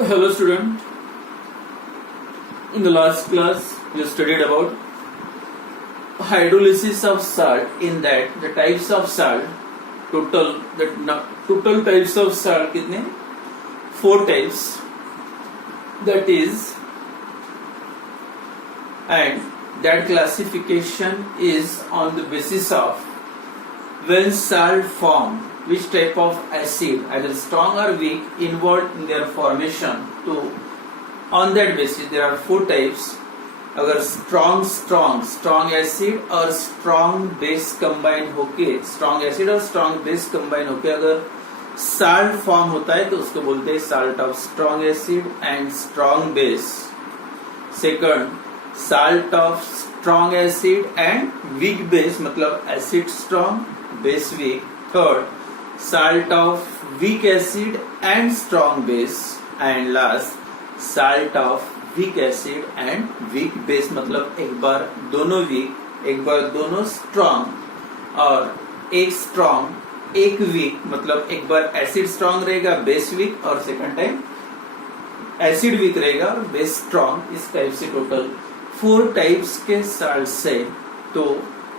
Hello student, in the last class we studied about hydrolysis of salt. In that the types of salt, total types of salt कितने? 4 types, that is, and that classification is on the basis of when salt form, which type of acid, either strong or weak, involved in their formation. तो on that basis there are 4 types. अगर strong acid और strong base combine होके, strong acid और strong base combine होके अगर salt form होता है तो उसको बोलते हैं salt of strong acid and strong base. Second, salt of strong acid and weak base, मतलब acid strong, base weak. Third, salt of weak acid and strong base. And last, salt of weak acid and weak base, मतलब एक बार दोनों weak, एक बार दोनों strong, और एक strong एक weak, मतलब एक बार acid strong रहेगा, base weak, और second time acid weak रहेगा और base strong. इस टाइप से टोटल 4 टाइप्स के साल्ट से. तो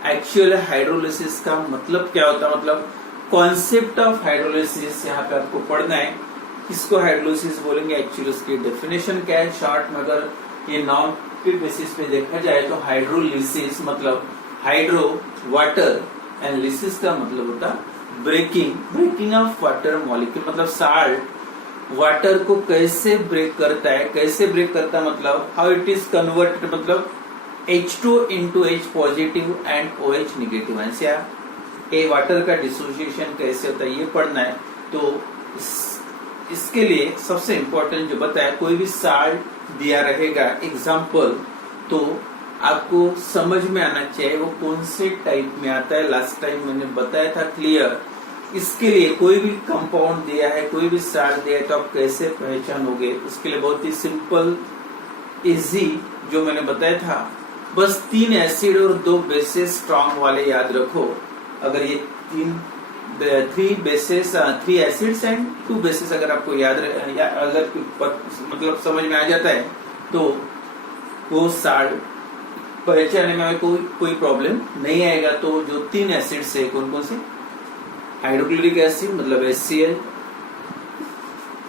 एक्चुअल हाइड्रोलिसिस का मतलब क्या होता है, मतलब कॉन्सेप्ट ऑफ हाइड्रोलिसिस यहाँ पे आपको पढ़ना है. किसको हाइड्रोलिसिस बोलेंगे, एक्चुअली उसकी डेफिनेशन क्या है शॉर्ट में. अगर ये नाउन के बेसिस पे देखा जाए तो हाइड्रोलिसिस मतलब हाइड्रो वाटर एंड लिसिस का मतलब होता है ब्रेकिंग ऑफ वाटर मॉलिक्यूल. मतलब साल्ट वाटर को कैसे ब्रेक करता है, कैसे ब्रेक करता है मतलब हाउ इट इज कन्वर्टेड, मतलब H2 into H positive and OH negative. ऐसे ए वाटर का डिसोसिएशन कैसे होता है ये पढ़ना है. तो इसके लिए सबसे इम्पोर्टेंट जो बताया, कोई भी साल्ट दिया रहेगा एग्जाम्पल, तो आपको समझ में आना चाहिए वो कौन से टाइप में आता है. लास्ट टाइम मैंने बताया था क्लियर. इसके लिए कोई भी कंपाउंड दिया है, कोई भी साल्ट दिया है, तो आप कैसे पहचानोगे, उसके लिए बहुत ही सिंपल इजी जो मैंने बताया था, बस 3 एसिड और 2 बेसेस स्ट्रॉन्ग वाले याद रखो. अगर ये 3 एसिड्स एंड 2 बेसेस अगर आपको याद अगर मतलब समझ में आ जाता है तो वो साल्ट पहचानने में कोई प्रॉब्लम नहीं आएगा. तो जो 3 एसिड्स है कौन कौन से, हाइड्रोक्लोरिक एसिड मतलब HCl,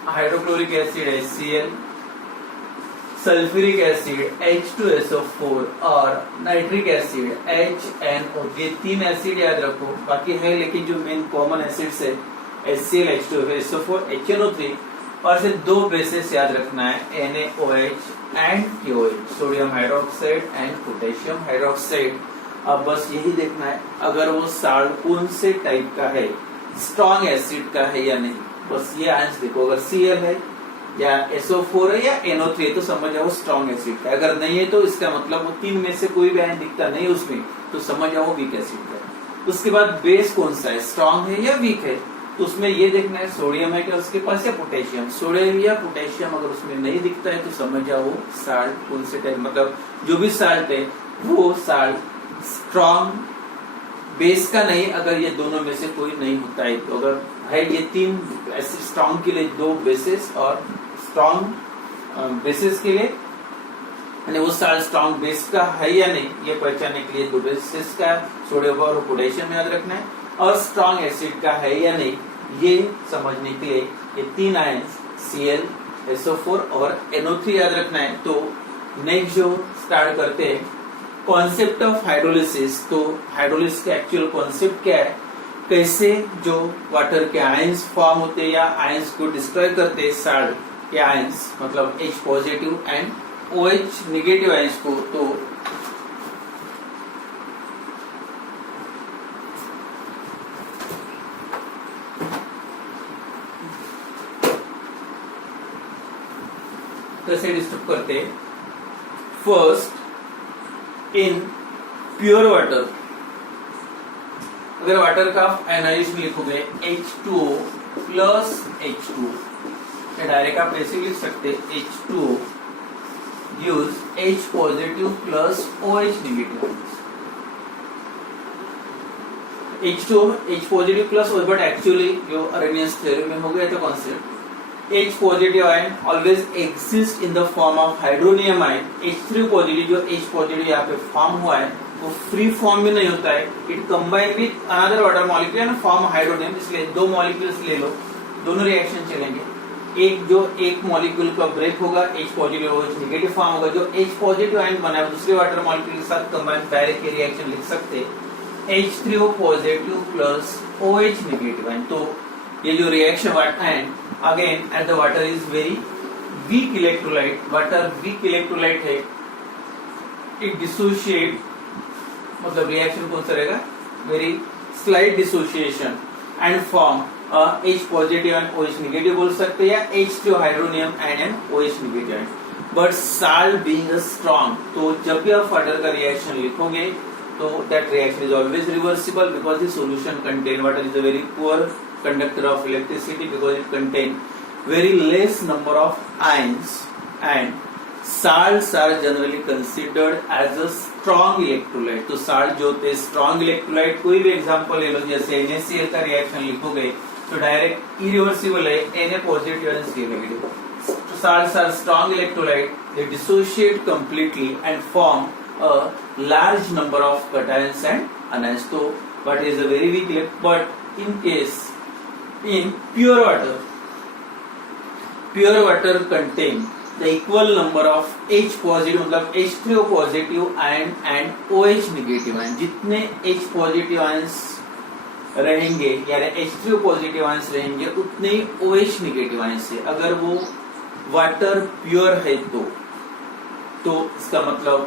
hydrochloric acid HCl, sulphuric acid H2SO4 और नाइट्रिक एसिड HNO. ये 3 एसिड याद रखो. बाकी है लेकिन जो मेन कॉमन एसिड्स है HCl, H2SO4, HNO3, और से 2 बेसेस याद रखना है NaOH and KOH, sodium hydroxide and potassium hydroxide. अब बस यही देखना है अगर वो साल्ट कौन से टाइप का है, स्ट्रॉन्ग एसिड का है या नहीं. बस ये आंसर देखो. अगर Cl है या SO4 है या NO3 है तो समझ जाओ स्ट्रॉन्ग एसिड का. अगर नहीं है तो इसका मतलब वो 3 में से कोई भी आयन दिखता नहीं उसमें, तो समझ जाओ वीक एसिड का है. उसके बाद बेस कौन सा है, स्ट्रॉन्ग है या वीक है, तो उसमें ये देखना है सोडियम है क्या उसके पास या पोटेशियम. सोडियम या पोटेशियम अगर उसमें नहीं दिखता है तो समझ जाओ साल्ट कौन से टाइप, मतलब जो भी साल्ट है वो साल्ट स्ट्रॉन्ग बेस का नहीं. अगर ये दोनों में से कोई नहीं होता है तो अगर है ये 3 एसिड स्ट्रॉन्ग के लिए 2 बेसिस और स्ट्रॉन्ग बेसिस के लिए, यानी वो साल्ट स्ट्रॉन्ग बेस का है या नहीं ये पहचानने के लिए 2 बेसिस का सोडियम और पोटेशियम याद रखना है, और स्ट्रॉन्ग एसिड का है या नहीं ये समझने के लिए ये 3 आयंस Cl, SO4 और NO3 याद रखना है. तो नेक्स्ट जो स्टार्ट करते हैं कॉन्सेप्ट ऑफ हाइड्रोलिसिस. तो हाइड्रोलिसिस का एक्चुअल कॉन्सेप्ट क्या है, कैसे जो वाटर के आयंस फॉर्म होते हैं या आयंस को डिस्ट्रॉय करते हैं साल्ट के आयंस, मतलब H positive and OH negative ions को. तो कैसे डिस्टर्ब करते हैं. फर्स्ट, इन प्योर वाटर अगर वाटर का एनालिसिस लिखोगे H2O प्लस H2, डायरेक्ट आप ऐसे लिख सकते H2O gives H positive plus OH negative. H2O H positive plus OH, but actually जो अरेनियस थ्योरी में हो गया था concept H positive ion always exist in the form of hydronium ion. H3 positive, जो H पॉजिटिव यहाँ पे form हुआ है वो फ्री फॉर्म में नहीं होता है, it combine with another water molecule and form hydronium. इसलिए दो मॉलिक्यूल्स ले लो, दोनों रिएक्शन चलेंगे। एक मॉलिक्यूल का ब्रेक होगा, H पॉजिटिव और H नेगेटिव फॉर्म होगा। जो H पॉजिटिव आयन बना है दूसरे वाटर मॉलिक्यूल के साथ कंबाइन डायरेक्ट रिएक्शन लिख सकते हैं, H3O positive plus OH negative ion. तो ये जो reaction and again at the water is very weak electrolyte, water weak electrolyte है, इट डिसोशिएट, मतलब रिएक्शन कौन सा रहेगा, very slight dissociation and form H positive and OH negative बोल सकते हैं, या H2 hydronium and an OH negative ion. But salt being strong, तो जब भी आप वाटर का रिएक्शन लिखोगे तो that reaction is always reversible because the solution contain water is a very poor conductor of electricity because it contain very less number of ions, and salts are generally considered as a strong electrolyte। तो salt जो होते हैं strong electrolyte, कोई भी example ले लो, जैसे NaCl का reaction लिखोगे तो डायरेक्ट इरिवर्सिबल है, Na positive and Cl negative. तो salts are strong electrolyte, they dissociate completely and form a large number of cations and anions। तो what is a very weak elect, but in case in pure water contain the equal number of H positive, मतलब H3O positive and OH negative ion. जितने H positive ions रहेंगे यानी H3O positive ions रहेंगे उतने ही OH negative ions है। अगर वो water pure है तो इसका मतलब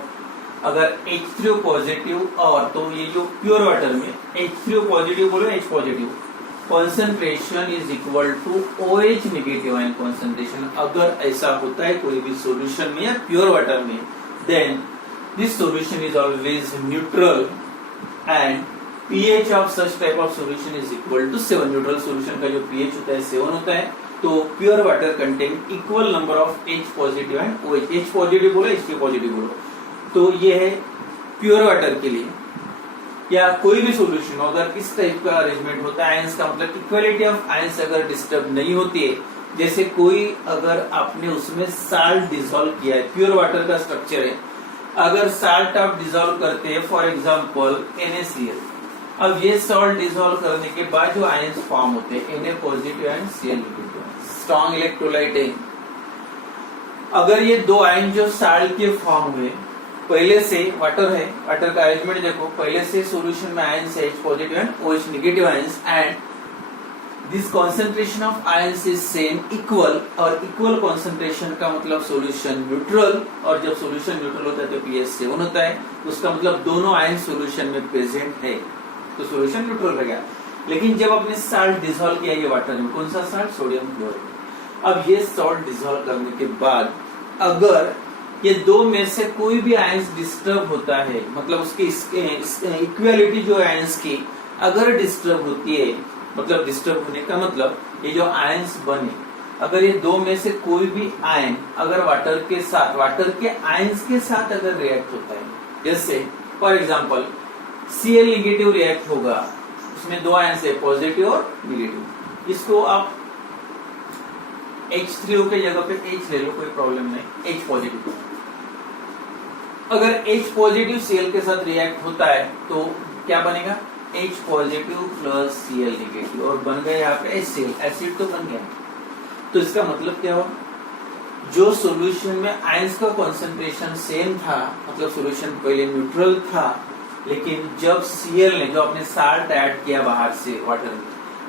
अगर H3O पॉजिटिव, और तो ये जो प्योर वाटर में H3O पॉजिटिव बोलो H positive, concentration is equal to OH negative ion concentration। अगर ऐसा होता है कोई भी सॉल्यूशन में या प्योर वाटर में, then this solution is always neutral and pH of such type of solution is equal to 7। Neutral solution का जो pH होता है 7 होता है। तो pure water contain equal number of H positive and OH। H positive बोलो H positive बोलो, तो ये है प्योर वाटर के लिए। या कोई भी सॉल्यूशन अगर इस टाइप का अरेंजमेंट होता है आयंस का, मतलब इक्वालिटी ऑफ आयंस अगर डिस्टर्ब नहीं होती है, जैसे कोई अगर आपने उसमें साल्ट डिसॉल्व किया है, प्योर वाटर का स्ट्रक्चर है, अगर साल्ट आप डिसॉल्व करते हैं फॉर एग्जांपल NaCl, अब ये सॉल्ट डिसॉल्व करने के बाद जो आयंस फॉर्म होते हैं Na positive and Cl negative, strong electrolyte है। अगर ये दो आयन जो साल्ट के फॉर्म हुए, पहले से वाटर है, वाटर का अरेंजमेंट देखो, पहले से सॉल्यूशन में आयंस है H positive and OH negative ions, and this concentration of ions is same equal, और इक्वल कंसंट्रेशन का मतलब सॉल्यूशन न्यूट्रल, और जब सॉल्यूशन न्यूट्रल होता है तो pH 7 होता है, उसका मतलब दोनों आयंस सॉल्यूशन में प्रेजेंट है, तो सॉल्यूशन न्यूट्रल रहेगा। लेकिन जब आपने साल्ट डिसॉल्व किया ये वाटर में, कौन सा साल्ट, सोडियम क्लोराइड, अब ये सॉल्ट डिसॉल्व करने के बाद अगर ये दो में से कोई भी आयंस डिस्टर्ब होता है, मतलब उसकी इक्वालिटी जो आयंस की अगर डिस्टर्ब होती है, मतलब डिस्टर्ब होने का मतलब ये जो आयंस बने, अगर ये दो में से कोई भी आयन अगर वाटर के आयंस के साथ अगर रिएक्ट होता है, जैसे for example Cl negative react होगा, उसमें दो आयंस है पॉजिटिव और नेगेटिव, इसको आप H3O के जगह पे H ले लो, कोई प्रॉब्लम नहीं, H पॉजिटिव। अगर H पॉजिटिव Cl के साथ रिएक्ट होता है तो क्या बनेगा, H positive plus Cl negative, और बन गया यहाँ पे HCl, एसिड तो बन गया। तो इसका मतलब क्या हुआ, जो सॉल्यूशन में आयंस का कंसंट्रेशन सेम था, मतलब सॉल्यूशन पहले न्यूट्रल था, लेकिन जब Cl ने, जो आपने साल्ट ऐड किया बाहर से वाटर में,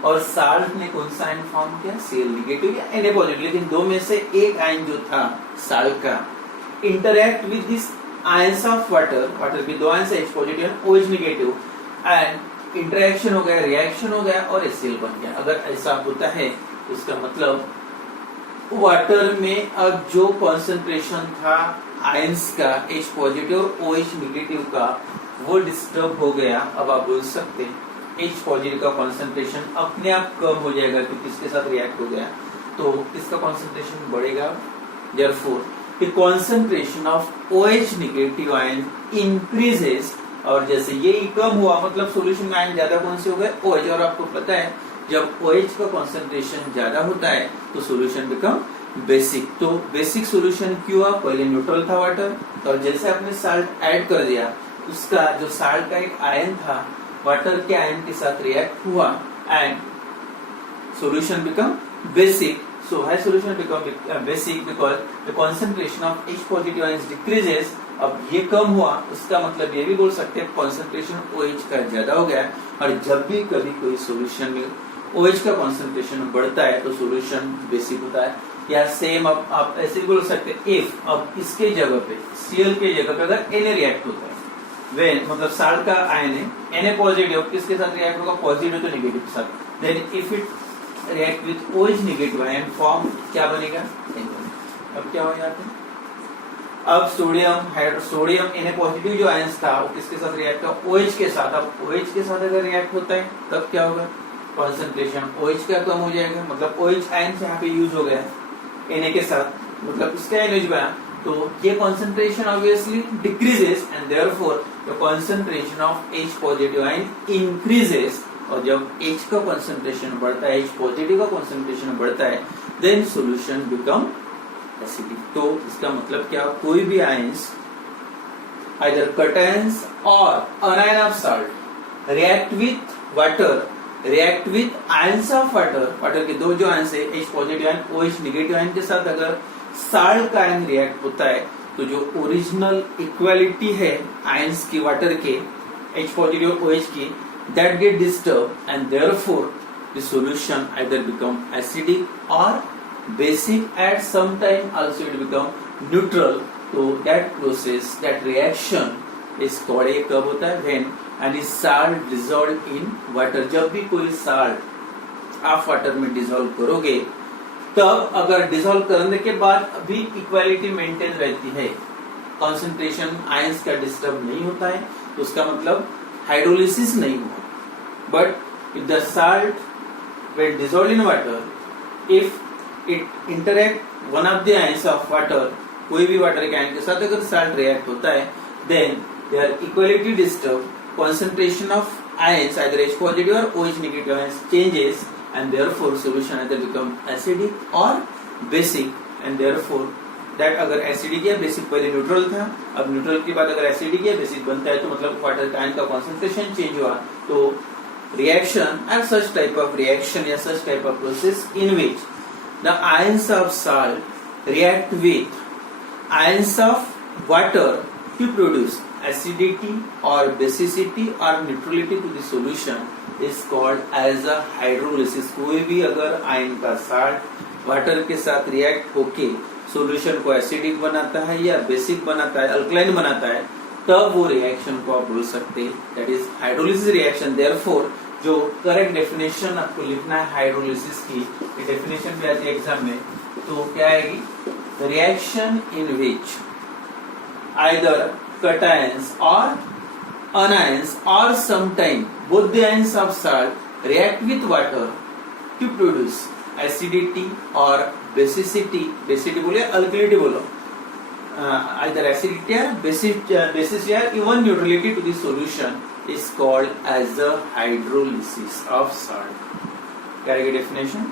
और साल्ट ने कौन सा आयन फॉर्म किया, Cl नेगेटिव या Na पॉजिटिव, लेकिन दो में से एक आयन जो था साल्ट का interact with this ions of water के दो ions H positive and OH negative, and interaction हो गया, रिएक्शन हो गया और HCl बन गया। अगर ऐसा होता है तो इसका मतलब वाटर में अब जो कॉन्सेंट्रेशन था आयंस का H पॉजिटिव और OH नेगेटिव का वो डिस्टर्ब हो गया। अब आप बोल सकते हैं H पॉजिटिव का कॉन्सेंट्रेशन अपने आप कम हो जाएगा क्योंकि इसके साथ रिएक्ट हो गया, तो इसका कॉन्सेंट्रेशन बढ़ेगा। Therefore the concentration of OH negative ion increases, और जैसे ये कम हुआ मतलब सॉल्यूशन में आयन ज्यादा कौन से हो गए, OH, और आपको पता है जब OH का कॉन्सेंट्रेशन ज्यादा होता है तो सोल्यूशन बिकम बेसिक। तो बेसिक सोल्यूशन क्यों हुआ? पहले न्यूट्रल था वाटर, तो जैसे आपने साल्ट ऐड कर दिया, उसका जो साल्ट का एक आयन था वाटर के आयन के साथ रिएक्ट हुआ and solution become basic. So high solution become basic because the concentration of H positive ions decreases. अब ये कम हुआ, उसका मतलब ये भी बोल सकते हैं concentration OH का ज्यादा हो गया। और जब भी कभी कोई solution में OH का concentration बढ़ता है तो solution basic होता है। या सेम आप ऐसे भी बोल सकते हैं if अब इसके जगह पे Cl के जगह पे अगर Na रिएक्ट होता है, when मतलब साल्ट का आयन है Na पॉजिटिव, किसके साथ रिएक्ट होगा? पॉजिटिव तो नेगेटिव के साथ। Then if it react with OH negative ion form क्या बनेगा? अब क्या हो यहाँ पे? अब सोडियम Na पॉजिटिव जो आयंस था वो किसके साथ रिएक्ट होगा? OH के साथ। अब OH के साथ अगर रिएक्ट होता है तब क्या होगा? कॉन्सेंट्रेशन OH का कम हो जाएगा, मतलब OH आयंस यहाँ पे यूज हो गया Na के साथ, मतलब इसका एनर्जी बना, तो ये concentration obviously decreases and therefore the concentration of H positive ion increases. और जब H का कॉन्सेंट्रेशन बढ़ता है, H पॉजिटिव का कॉन्सेंट्रेशन बढ़ता है, देन सॉल्यूशन बिकम एसिडिक। तो इसका मतलब क्या? कोई भी आयंस आइदर कैटायंस और अनायन of salt react with water, react with ions of water, water के दो जो आयंस है H positive ion OH negative ion के साथ अगर साल्ट का आयन रिएक्ट होता है तो जो ओरिजिनल इक्वालिटी है आयंस की वाटर के H पॉजिटिव OH की, that get disturbed and therefore the solution either become acidic or basic, at some time also it become neutral. So that process, that reaction is called a कब होता है? when and is salt dissolved in water. जब भी कोई salt आप water में dissolve करोगे तब अगर डिसॉल्व करने के बाद अभी इक्वालिटी मेंटेन रहती है, कंसंट्रेशन आयंस का डिस्टर्ब नहीं होता है, तो उसका मतलब हाइड्रोलिसिस नहीं हुआ। But if the salt when dissolved in water, if it interact one of the ions of water, कोई भी वाटर के आयन के साथ अगर साल्ट रिएक्ट होता है, then their equality disturbed, concentration of ions either H positive or OH negative ions changes and therefore solution either become acidic or basic, and therefore that अगर acidic या basic पहले neutral था, अब neutral के बाद अगर एसिडिक या basic बनता है तो मतलब वाटर का आयन का कॉन्सेंट्रेशन चेंज हुआ। तो reaction and such type of reaction या such type of process in which the ions of salt react with ions of water to produce acidity or basicity or neutrality to the solution is called as a hydrolysis। कोई भी अगर ion का salt water के साथ react होके solution को acidic बनाता है या बेसिक बनाता है, अल्कलाइन बनाता है, तब वो रिएक्शन को आप बोल सकते हैं that is hydrolysis reaction. Therefore जो करेक्ट डेफिनेशन आपको लिखना है हाइड्रोलिसिस की, ये डेफिनेशन भी आती है एग्जाम में, तो क्या आएगी? Reaction in which either cations और anions or sometime both the ions of salt react with water to produce acidity or basicity, basicity बोले alkalinity बोलो, either acidity or basicity or even neutrality to the solution is called as the hydrolysis of salt. क्या है definition?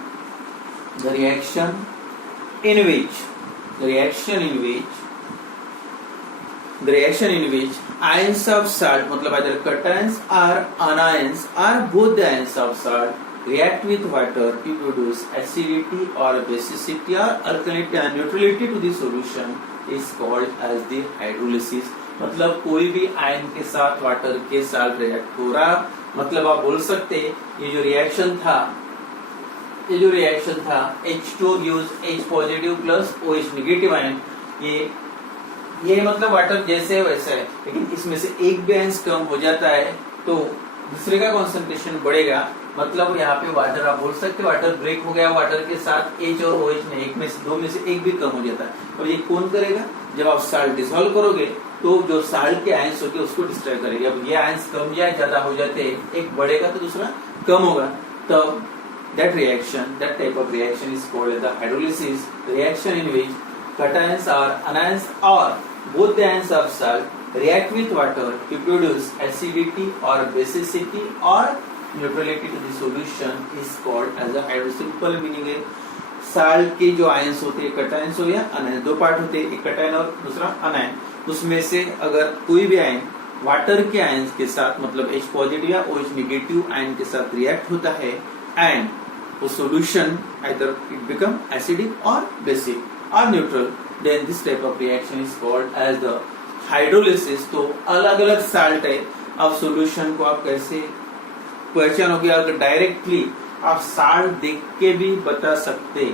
The reaction in which ions of salt मतलब either cations or anions or both the ions of salt react with water to produce acidity or basicity or alkalinity and neutrality to the solution is called as the hydrolysis। मतलब कोई भी ion के साथ water के साथ react हो रहा, मतलब आप बोल सकते ये जो रिएक्शन था H2 gives H positive plus OH negative ion, ये मतलब वाटर जैसे वैसा है, लेकिन इसमें से एक भी आयंस कम हो जाता है तो दूसरे का कॉन्सेंट्रेशन बढ़ेगा, मतलब यहाँ पे वाटर आप बोल सकते हैं वाटर ब्रेक हो गया, वाटर के साथ H और OH में एक में से दो में से एक भी कम हो जाता है। और ये कौन करेगा? जब आप साल्ट डिसॉल्व करोगे तो जो साल्ट के आयंस होते हैं उसको डिस्ट्रॉय करेगा। अब ये आयंस कम या ज्यादा हो जाते हैं, एक बढ़ेगा तो दूसरा कम होगा, तब that type of reaction is called as the hydrolysis, reaction in which cations or anions or both the ions of salt react with water to produce acidity or basicity or neutrality to the solution is called as a hydro. Simple meaning है, salt के जो ions होते हैं, cations हो या अनायन, दो part होते हैं, एक कटायन और दूसरा अनायन। उसमें से अगर कोई भी आयन वाटर के आयंस के साथ मतलब H पॉजिटिव या OH नेगेटिव आयन के साथ रिएक्ट होता है एंड वो solution either it become acidic और बेसिक और neutral, then this type of reaction is called as the hydrolysis. तो अलग अलग साल्ट है, अब सॉल्यूशन को आप कैसे पहचानोगे? अगर डायरेक्टली आप साल्ट देख के भी बता सकते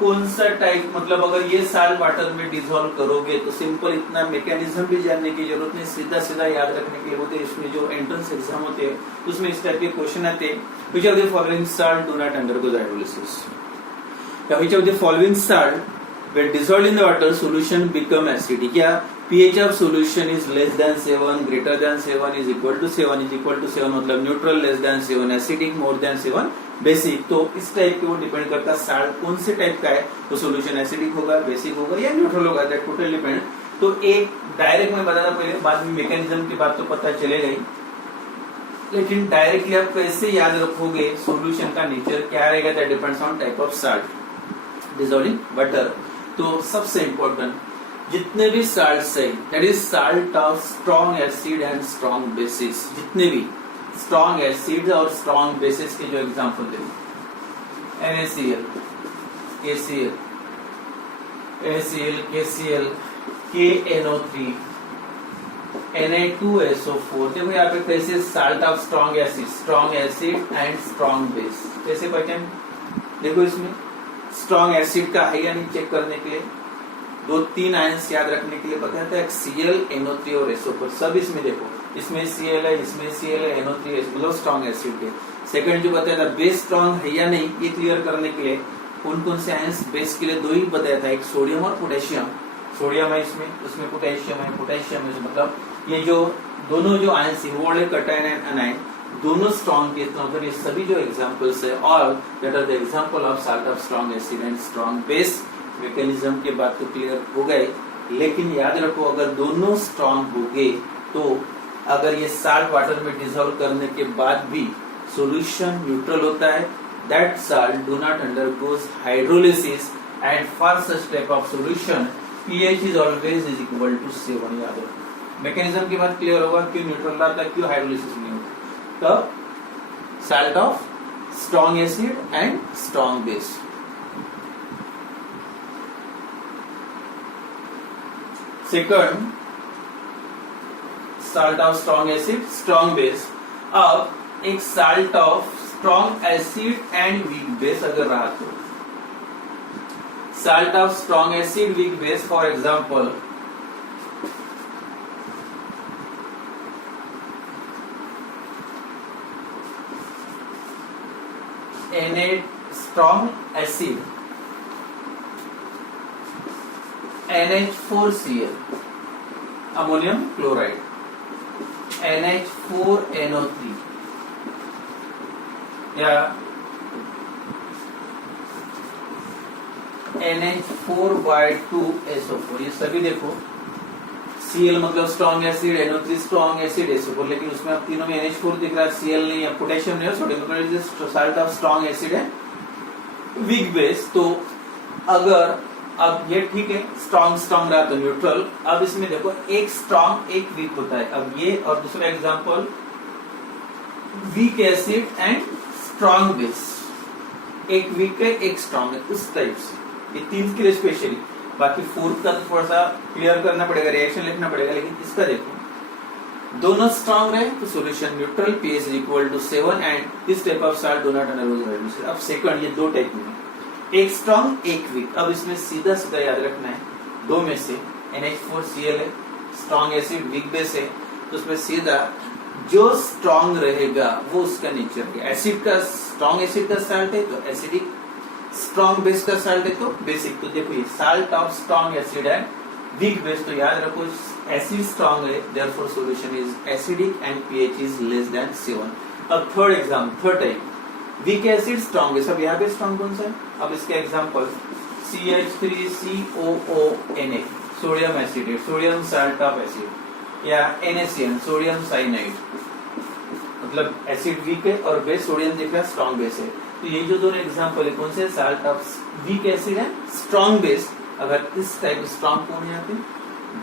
कौन सा टाइप, मतलब अगर ये साल्ट वाटर में डिसॉल्व करोगे तो सिंपल इतना मैकेनिज्म भी जानने की जरूरत नहीं, सीधा सीधा याद रखने के लिए होते हैं। इसमें जो एंट्रेंस एग्जाम होते हैं उसमें इस टाइप के क्वेश्चन आते हैं, which of the following salt do not undergo hydrolysis, या which of the following salt when dissolved in the water solution become acidic, या pH of solution is less than 7, greater than 7, is equal to 7, is equal to 7 मतलब neutral, less than 7 acidic, more than 7 basic. तो इस type के वो depend करता है salt कौन से टाइप का है, तो सॉल्यूशन एसिडिक होगा, बेसिक होगा या न्यूट्रल होगा, दैट टोटल डिपेंड। तो एक डायरेक्ट में बताना पहले, बाद में मैकेनिज्म की बात तो पता चलेगा ही, लेकिन डायरेक्टली आप कैसे याद रखोगे सॉल्यूशन का नेचर क्या रहेगा, that depends on type of salt. Dissolving water, तो सबसे इंपॉर्टेंट जितने भी साल्ट्स है that is salt of strong acid and strong bases, जितने भी स्ट्रॉन्ग एसिड और स्ट्रॉन्ग बेसिस के जो एग्जांपल दे, NaCl, KCl, ACl, KCl, KNO3, Na2SO4। देखो यहाँ पे कैसे salt of strong acid and strong base कैसे पहचान, देखो इसमें स्ट्रॉन्ग एसिड का है या नहीं चेक करने के लिए दो तीन आयंस याद रखने के लिए बताते हैं, Cl, NO3 और SO4 सब इसमें देखो, इसमें Cl है, इसमें Cl है, NO3 है, मतलब स्ट्रॉन्ग एसिड के। सेकंड जो बताया था बेस स्ट्रॉन्ग है या नहीं ये क्लियर करने के लिए कौन कौन से आयंस बेस के लिए दो ही बताया था, एक सोडियम और पोटेशियम। सोडियम है इसमें, उसमें पोटेशियम है, पोटेशियम है, मतलब ये जो दोनों जो आयंस इन्वॉल्व है कटायन एंड अनायन दोनों स्ट्रॉन्ग के, मतलब ये सभी जो एग्जांपल्स है all that are the example of salt of strong acid and strong base. Mechanism के बात तो क्लियर हो गए, लेकिन याद रखो अगर दोनों स्ट्रॉन्ग हो गए तो अगर ये साल्ट वाटर में डिसॉल्व करने के बाद भी सॉल्यूशन न्यूट्रल होता है, that salt do not undergoes hydrolysis and for such type of solution pH is always is equal to 7। याद रखो मैकेनिज्म की बात क्लियर होगा, क्यों न्यूट्रल रहता है, क्यों हाइड्रोलिसिस नहीं होता। तब salt of strong acid and strong base. Second salt of strong acid strong base. अब एक salt of strong acid and weak base अगर रहा तो salt of strong acid weak base, for example Na strong acid NH4Cl, ammonium chloride, NH4NO3 या NH4Y2SO4, ये सभी देखो Cl मतलब strong acid, NO3 strong acid, SO4, लेकिन उसमें अब तीनों में NH4 दिख रहा है, Cl नहीं है, पोटेशियम नहीं है, sodium salt of strong acid है वीक बेस। तो अगर अब ये ठीक है स्ट्रॉन्ग रहा तो न्यूट्रल। अब इसमें देखो एक स्ट्रॉन्ग एक वीक होता है, अब ये और दूसरा example weak acid and strong base, एक वीक है एक स्ट्रॉन्ग है, उस टाइप से ये तीन के लिए स्पेशली। बाकी फोर्थ का तो थोड़ा सा क्लियर करना पड़ेगा, रिएक्शन लिखना पड़ेगा, लेकिन इसका देखो दोनों स्ट्रॉन्ग रहे तो solution neutral, pH is equal to 7 and this type of salt do not undergo hydrolysis. अब सेकंड ये दो टाइप में एक स्ट्रॉन्ग एक वीक। अब इसमें सीधा सीधा याद रखना है दो में से NH4Cl है, स्ट्रॉन्ग एसिड वीक बेस है, तो उसमें सीधा जो स्ट्रॉन्ग रहेगा वो उसका नेचर है। एसिड का स्ट्रॉन्ग एसिड का साल्ट है तो एसिडिक, स्ट्रॉन्ग बेस का साल्ट है तो बेसिक। तो देखो ये साल्ट ऑफ स्ट्रॉन्ग एसिड है वीक बेस, तो याद रखो एसिड स्ट्रॉन्ग है therefore solution is acidic and pH is less than 7। अब third type weak acid strong है, सब यहाँ पे स्ट्रॉन्ग कौन सा है। अब इसके example CH3COONA sodium acetate, sodium salt of acid, या NaCN सोडियम साइनाइड, मतलब एसिड वीक है और बेस सोडियम दिख रहा है स्ट्रॉन्ग बेस है। तो ये जो दोनों एग्जांपल है कौन से, साल्ट ऑफ वीक एसिड है स्ट्रॉन्ग बेस। अगर इस टाइप स्ट्रॉन्ग कौन है यहाँ पे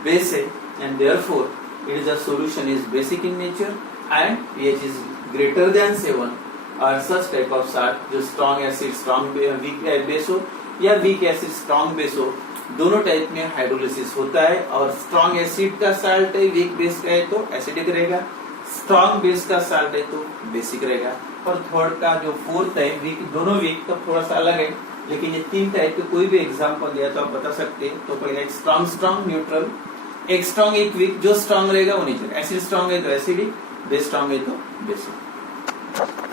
बेस है, and therefore it is a solution is basic in nature and pH is greater than 7 और सच टाइप ऑफ साल्ट जो strong acid strong weak base हो या वीक एसिड स्ट्रॉन्ग बेस हो, दोनों टाइप में हाइड्रोलिसिस होता है। और स्ट्रॉन्ग एसिड का साल्ट है वीक बेस का है तो एसिडिक रहेगा, स्ट्रॉन्ग बेस का साल्ट है तो बेसिक रहेगा। और थर्ड का जो फोर्थ है वीक, दोनों वीक तो थोड़ा सा अलग है, लेकिन ये तीन टाइप के कोई भी एग्जांपल दिया तो आप बता सकते हैं। तो पहले एक स्ट्रॉन्ग न्यूट्रल, एक स्ट्रॉन्ग एक वीक, जो स्ट्रॉन्ग रहेगा वो नेचर, एसिड स्ट्रॉन्ग है तो एसिडिक, बेस स्ट्रॉन्ग है तो बेसिक।